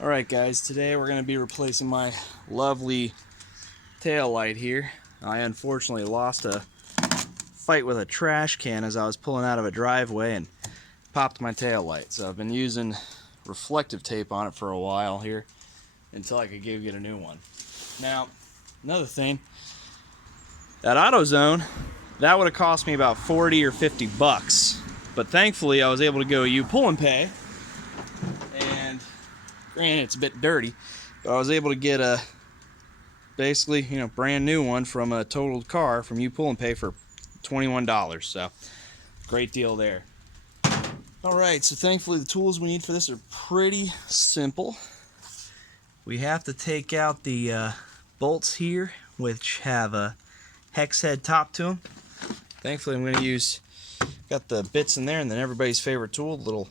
Alright guys, today we're going to be replacing my lovely tail light here. I unfortunately lost a fight with a trash can as I was pulling out of a driveway and popped my tail light. So I've been using reflective tape on it for a while here until I could get a new one. Now, another thing, at Autozone, that would have cost me about 40 or 50 bucks. But thankfully I was able to go pull and pay. And granted, it's a bit dirty, but I was able to get a basically, brand new one from a totaled car from pull and pay for $21. So great deal there. Alright, so thankfully the tools we need for this are pretty simple. We have to take out the bolts here, which have a hex head top to them. Thankfully I'm going to got the bits in there, and then everybody's favorite tool, the little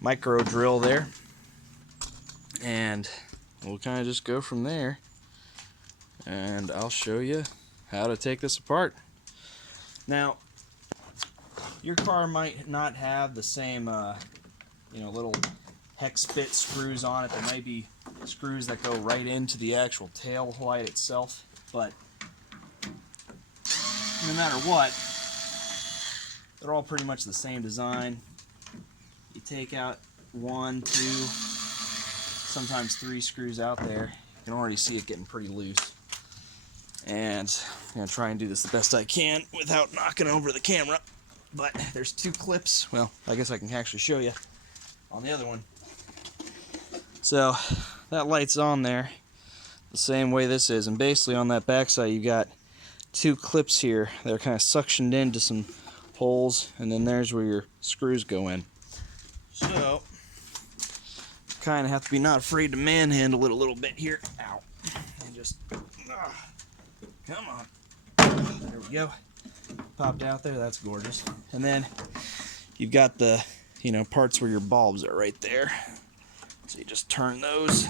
micro drill there. And we'll kind of just go from there, and I'll show you how to take this apart. Now, your car might not have the same little hex bit screws on it. There might be screws that go right into the actual tail light itself, but no matter what, they're all pretty much the same design. You take out 1, 2, sometimes 3 screws out there. You can already see it getting pretty loose. And I'm going to try and do this the best I can without knocking over the camera. But there's 2 clips. Well, I guess I can actually show you on the other one. So that light's on there the same way this is. And basically on that back side you've got 2 clips here that are kind of suctioned into some holes. And then there's where your screws go in. So kind of have to be not afraid to manhandle it a little bit here. Ow. And just, come on. There we go. Popped out there. That's gorgeous. And then you've got the, parts where your bulbs are right there. So you just turn those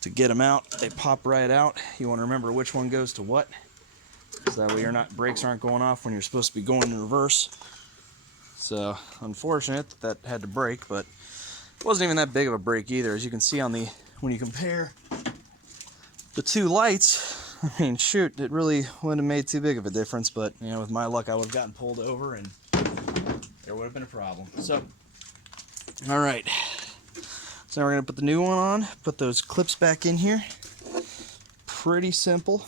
to get them out. They pop right out. You want to remember which one goes to what, so that way your brakes aren't going off when you're supposed to be going in reverse. So unfortunate that had to break, but it wasn't even that big of a break either. As you can see when you compare the 2 lights, I mean, shoot, it really wouldn't have made too big of a difference. But with my luck, I would have gotten pulled over and there would have been a problem. So, all right. So now we're gonna put the new one on. Put those clips back in here. Pretty simple.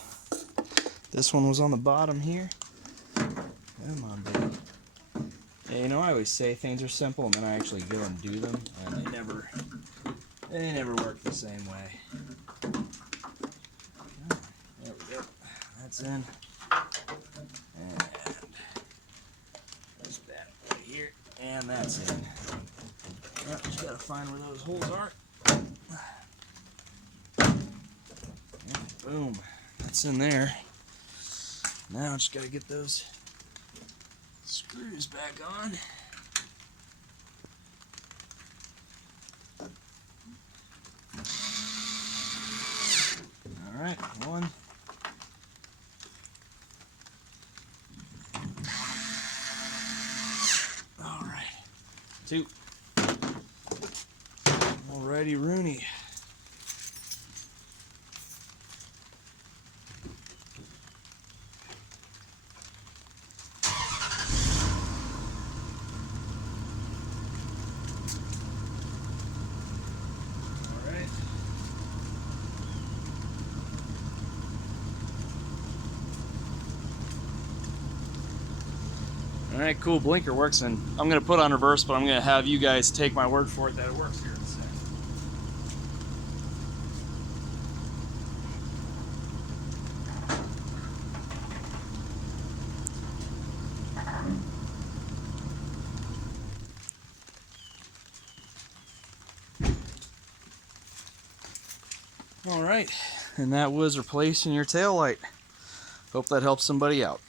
This one was on the bottom here. Come on, baby. Yeah, I always say things are simple, and then I actually go and do them, and they never work the same way. There we go. That's in. And there's that right here, and that's in. Well, just gotta find where those holes are. And boom. That's in there. Now I just gotta get those screws back on. All right, 1. All right, 2. Alrighty, Rooney. Alright, cool, blinker works, and I'm going to put on reverse, but I'm going to have you guys take my word for it that it works here in a second. Alright, and that was replacing your tail light. Hope that helps somebody out.